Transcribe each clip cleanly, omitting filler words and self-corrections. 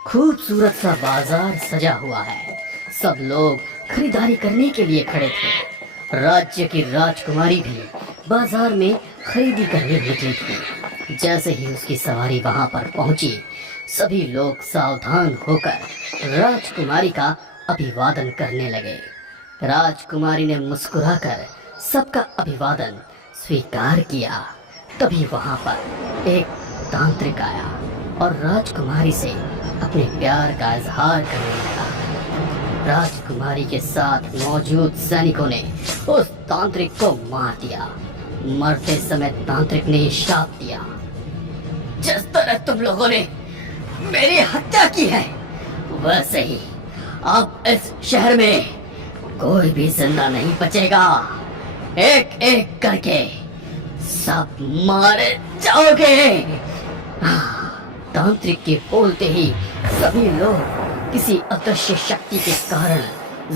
खूबसूरत सा बाजार सजा हुआ है। सब लोग खरीदारी करने के लिए खड़े थे। राज्य की राजकुमारी भी बाजार में खरीदी करने निकली थी। जैसे ही उसकी सवारी वहां पर पहुंची, सभी लोग सावधान होकर राजकुमारी का अभिवादन करने लगे। राजकुमारी ने मुस्कुराकर सबका अभिवादन स्वीकार किया। तभी वहां पर एक तांत्रिक आया और राजकुमारी से अपने प्यार का इजहार करने लगा। राजकुमारी के साथ मौजूद सैनिकों ने उस तांत्रिक को मार दिया। मरते समय तांत्रिक ने श्राप दिया, जिस तरह तुम लोगों ने मेरी हत्या की है, वैसे ही अब इस शहर में कोई भी जिंदा नहीं बचेगा। एक एक करके सब मारे जाओगे। तांत्रिक के बोलते ही सभी लोग किसी अदृश्य शक्ति के कारण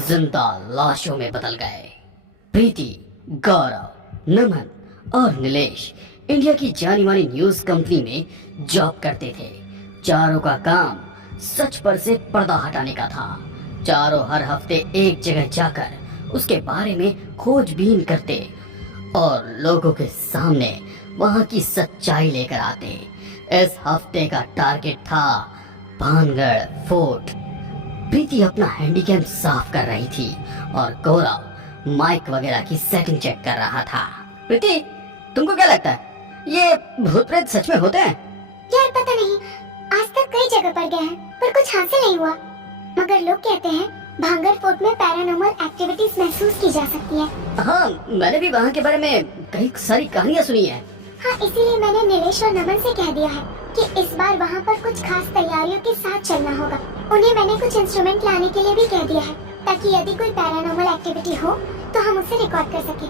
जिंदा लाशों में बदल गए। प्रीति, गौरव, नमन और नीलेश इंडिया की जानी मानी न्यूज कंपनी में जॉब करते थे। चारों का काम सच पर से पर्दा हटाने का था। चारों हर हफ्ते एक जगह जाकर उसके बारे में खोजबीन करते और लोगों के सामने वहां की सच्चाई लेकर आते। इस हफ्ते का टारगेट था भानगढ़ फोर्ट। प्रीति अपना हैंडीकैम साफ कर रही थी और गौरव माइक वगैरह की सेटिंग चेक कर रहा था। प्रीति, तुमको क्या लगता है, ये भूत प्रेत सच में होते हैं? यार पता नहीं, आज तक कई जगह पर गए हैं पर कुछ हासिल नहीं हुआ। मगर लोग कहते हैं भांगड़ फोर्ट में पैरानॉर्मल एक्टिविटीज महसूस की जा सकती है। हाँ, मैंने भी वहाँ के बारे में कई सारी कहानियाँ सुनी है। हाँ, इसीलिए मैंने नीलेश और नमन से कह दिया है कि इस बार वहाँ पर कुछ खास तैयारियों के साथ चलना होगा। उन्हें मैंने कुछ इंस्ट्रूमेंट लाने के लिए भी कह दिया है, ताकि यदि कोई पैरानॉर्मल एक्टिविटी हो तो हम उसे रिकॉर्ड कर सके।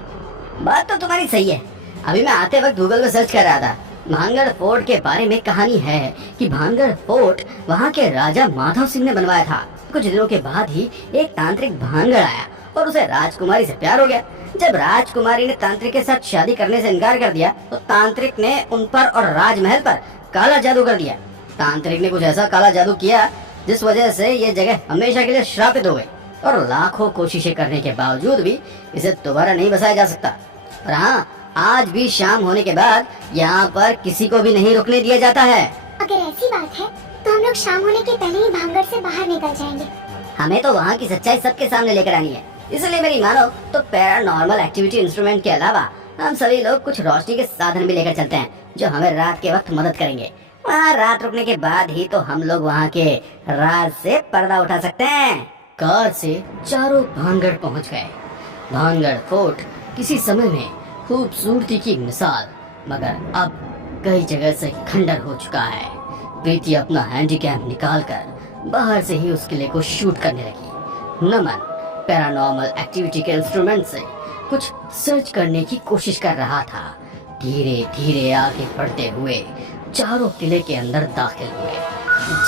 बात तो तुम्हारी सही है। अभी मैं आते वक्त गूगल में सर्च कर रहा था। भानगढ़ फोर्ट के बारे में कहानी है कि भानगढ़ फोर्ट वहाँ के राजा माधव सिंह ने बनवाया था। कुछ दिनों के बाद ही एक तांत्रिक भानगढ़ आया और उसे राजकुमारी से प्यार हो गया। जब राजकुमारी ने तांत्रिक के साथ शादी करने से इनकार कर दिया तो तांत्रिक ने उन पर और राजमहल पर काला जादू कर दिया। तांत्रिक ने कुछ ऐसा काला जादू किया जिस वजह से ये जगह हमेशा के लिए श्रापित हो गई और लाखों कोशिशें करने के बावजूद भी इसे दोबारा नहीं बसाया जा सकता। और हाँ, आज भी शाम होने के बाद यहाँ पर किसी को भी नहीं रुकने दिया जाता है। अगर ऐसी बात है तो हम लोग शाम होने के पहले ही भांगड़ से बाहर निकल जाएंगे। हमें तो वहाँ की सच्चाई सबके सामने लेकर आनी है। इसलिए मेरी मानो तो पैरानॉर्मल एक्टिविटी इंस्ट्रूमेंट के अलावा हम सभी लोग कुछ रोशनी के साधन भी लेकर चलते हैं, जो हमें रात के वक्त मदद करेंगे। वहाँ रात रुकने के बाद ही तो हम लोग वहाँ के राज से पर्दा उठा सकते हैं। कार से चारों भानगढ़ पहुँच गए। भानगढ़ फोर्ट किसी समय में खूबसूरती की मिसाल, मगर अब कई जगह से खंडर हो चुका है। प्रीति अपना हैंडीकैम निकालकर बाहर से ही उस किले को शूट करने लगी। नमन पैरानॉर्मल एक्टिविटी के इंस्ट्रूमेंट से कुछ सर्च करने की कोशिश कर रहा था। धीरे धीरे आगे बढ़ते हुए चारों किले के अंदर दाखिल हुए।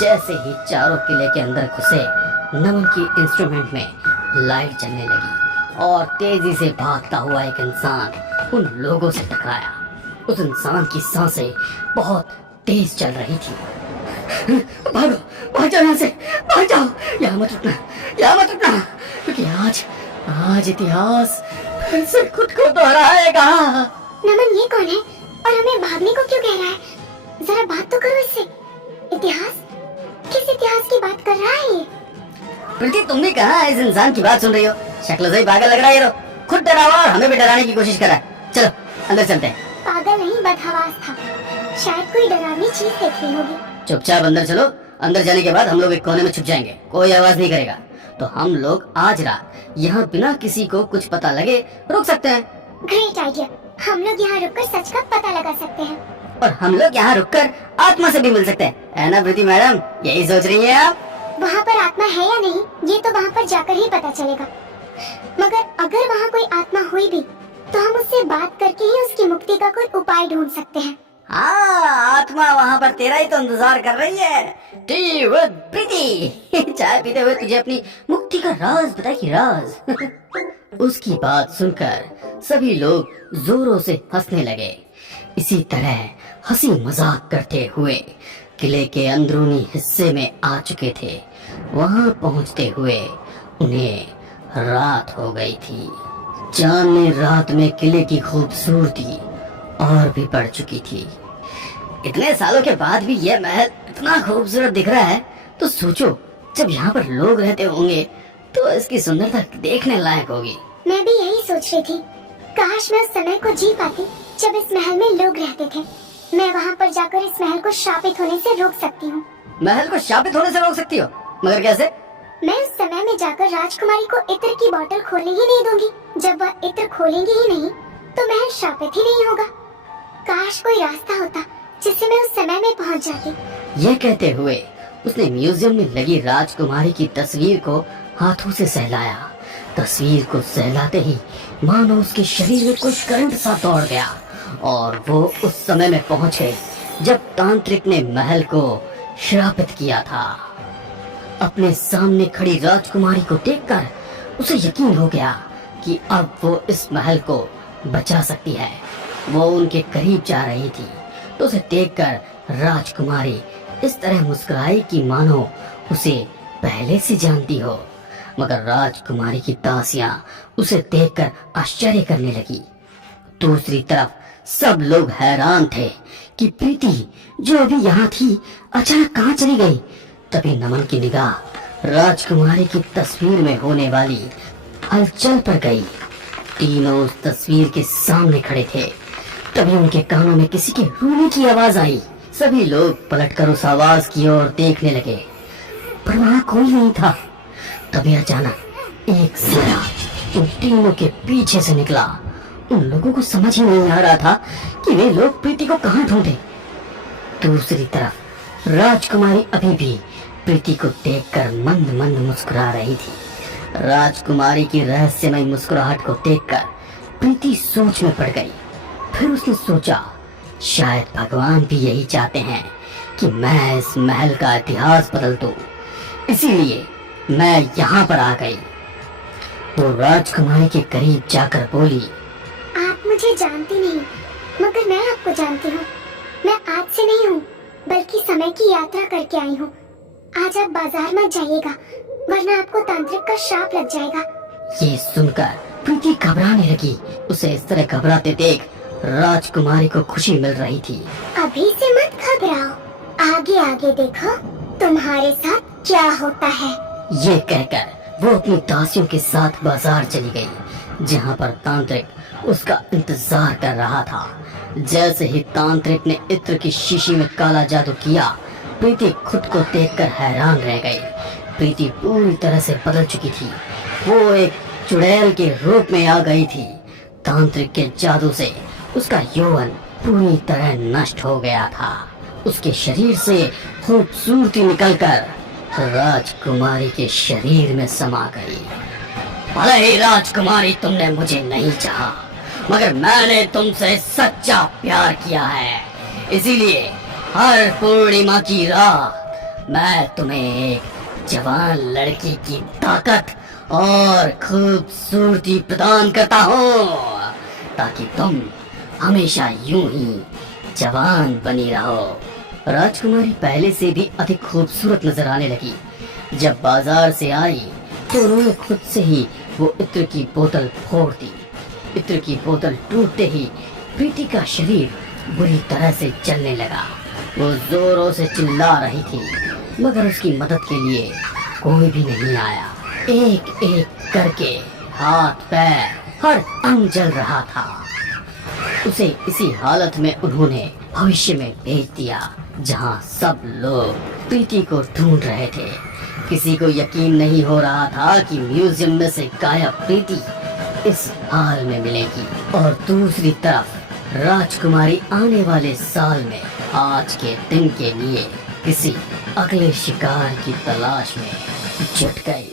जैसे ही चारों किले के अंदर घुसे, नमन की इंस्ट्रूमेंट में लाइट जलने लगी और तेजी से भागता हुआ एक इंसान उन लोगों से टकराया। उस इंसान की सांसें बहुत तेज चल रही थी। भागो, भाग जाओ यहाँ से, भाग जाओ, यहाँ मत रुकना, यहाँ मत रुकना, क्योंकि आज इतिहास फिर से खुद को दोहराएगा। नमन, ये कौन है और हमें भागने को क्यों कह रहा है? जरा बात तो करो इससे। इतिहास? किस इतिहास की बात कर रहा है ये? प्रीति, तुम भी कहाँ इस इंसान की बात सुन रही हो? शक्ल से ही पागल लग रहा है ये तो। खुद डरा हुआ और हमें भी डराने की कोशिश कर रहा है। चलो अंदर चलते हैं। पागल नहीं, बदहवास था। शायद कोई डरावनी चीज देख रही होगी। चुपचाप अंदर चलो। अंदर जाने के बाद हम लोग एक कोने में छुप जाएंगे, कोई आवाज नहीं करेगा। तो हम लोग आज रात यहाँ बिना किसी को कुछ पता लगे रुक सकते हैं। Great idea. हम लोग यहाँ रुककर सच का पता लगा सकते हैं और हम लोग यहाँ रुककर आत्मा से भी मिल सकते हैं, है ना प्रीति मैडम? यही सोच रही हैं आप? वहाँ पर आत्मा है या नहीं, ये तो वहाँ पर जाकर ही पता चलेगा। मगर अगर वहाँ कोई आत्मा हुई भी तो हम उससे बात करके ही उसकी मुक्ति का कोई उपाय ढूंढ सकते हैं। हाँ, आत्मा वहाँ पर तेरा ही तो इंतजार कर रही है। टी विद प्रीति। चाय पीते हुए तुझे अपनी मुक्ति का राज बताएगी, राज। उसकी बात सुनकर सभी लोग जोरों से हंसने लगे। इसी तरह हंसी मजाक करते हुए किले के अंदरूनी हिस्से में आ चुके थे, वहां पहुंचते हुए उन्हें रात हो गई थी। चांद ने रात में किले की खूबसूरती और भी बढ़ चुकी थी। इतने सालों के बाद भी यह महल इतना खूबसूरत दिख रहा है, तो सोचो जब यहाँ पर लोग रहते होंगे तो इसकी सुंदरता देखने लायक होगी। मैं भी यही सोच रही थी, काश मैं उस समय को जी पाती जब इस महल में लोग रहते थे। मैं वहाँ पर जाकर इस महल को शापित होने से रोक सकती हूँ। महल को शापित होने से रोक सकती हो, मगर कैसे? मैं उस समय में जाकर राजकुमारी को इत्र की बोतल खोलने ही नहीं दूंगी। जब वह इत्र खोलेंगी ही नहीं तो महल शापित ही नहीं होगा। काश कोई रास्ता होता जिससे मैं उस समय में पहुँच जाती। यह कहते हुए उसने म्यूजियम में लगी राजकुमारी की तस्वीर को हाथों से सहलाया। तस्वीर को सहलाते ही मानो उसके शरीर में कोई करंट सा दौड़ गया और वो उस समय में पहुंच गए जब तांत्रिक ने महल को श्रापित किया था। अपने सामने खड़ी राजकुमारी को देखकर उसे यकीन हो गया कि अब वो इस महल को बचा सकती है। वो उनके करीब जा रही थी तो उसे देखकर राजकुमारी इस तरह मुस्कुराई कि मानो उसे पहले से जानती हो। मगर राजकुमारी की दासियां उसे देखकर आश्चर्य करने लगी। दूसरी तरफ सब लोग हैरान थे कि प्रीति जो अभी यहाँ थी अचानक कहाँ चली गई। तभी नमन की निगाह राजकुमारी की तस्वीर में होने वाली हलचल पर गई। तीनों उस तस्वीर के सामने खड़े थे। तभी उनके कानों में किसी के रोने की आवाज आई। सभी लोग पलटकर उस आवाज की ओर देखने लगे, पर वहाँ कोई नहीं था। तभी अचानक एक साया उन तीनों के पीछे से निकला। उन लोगों को समझ ही नहीं आ रहा था कि वे लोग प्रीति को कहाँ ढूंढे। दूसरी तरफ राजकुमारी अभी भी प्रीति को देखकर मंद मंद मुस्कुरा रही थी। राजकुमारी की रहस्यमय मुस्कुराहट को देखकर प्रीति सोच में पड़ गई। फिर उसने सोचा, शायद भगवान भी यही चाहते हैं कि मैं इस महल का इतिहास बदल दूं, इसीलिए मैं यहाँ पर आ गई। वो राजकुमारी के करीब जाकर बोली, आप मुझे जानती नहीं, मगर मैं आपको जानती हूँ। मैं आज से नहीं हूँ, बल्कि समय की यात्रा करके आई हूँ। आज आप बाजार मत जाइएगा, वरना आपको तांत्रिक का श्राप लग जाएगा। ये सुनकर प्रीति घबराने लगी। उसे इस तरह घबराते देख राजकुमारी को खुशी मिल रही थी। अभी से मत घबराओ, आगे आगे देखो तुम्हारे साथ क्या होता है। ये कहकर वो अपनी दासियों के साथ बाजार चली गई, जहाँ पर तांत्रिक उसका इंतजार कर रहा था। जैसे ही तांत्रिक ने इत्र की शीशी में काला जादू किया, प्रीति खुद को देखकर हैरान रह गई। प्रीति पूरी तरह से बदल चुकी थी। वो एक चुड़ैल के रूप में आ गई थी। तांत्रिक के जादू से उसका यौवन पूरी तरह नष्ट हो गया था। उसके शरीर से खूबसूरती निकलकर राजकुमारी के शरीर में समा गई। भले ही राजकुमारी तुमने मुझे नहीं चाहा, मगर मैंने तुमसे सच्चा प्यार किया है। इसीलिए हर पूर्णिमा की रात मैं तुम्हें एक जवान लड़की की ताकत और खूबसूरती प्रदान करता हूँ, ताकि तुम हमेशा यूं ही जवान बनी रहो। राजकुमारी पहले से भी अधिक खूबसूरत नजर आने लगी। जब बाजार से आई तो उन्होंने खुद से ही वो इत्र की बोतल फोड़ दी। इत्र की बोतल टूटते ही प्रीति का शरीर बुरी तरह से जलने लगा। वो जोरों से चिल्ला रही थी, मगर उसकी मदद के लिए कोई भी नहीं आया। एक एक करके हाथ पैर हर अंग जल रहा था। उसे इसी हालत में उन्होंने भविष्य में भेज दिया, जहाँ सब लोग प्रीति को ढूंढ रहे थे। किसी को यकीन नहीं हो रहा था कि म्यूजियम में से गायब प्रीति इस हाल में मिलेगी। और दूसरी तरफ राजकुमारी आने वाले साल में आज के दिन के लिए किसी अगले शिकार की तलाश में जुट गई।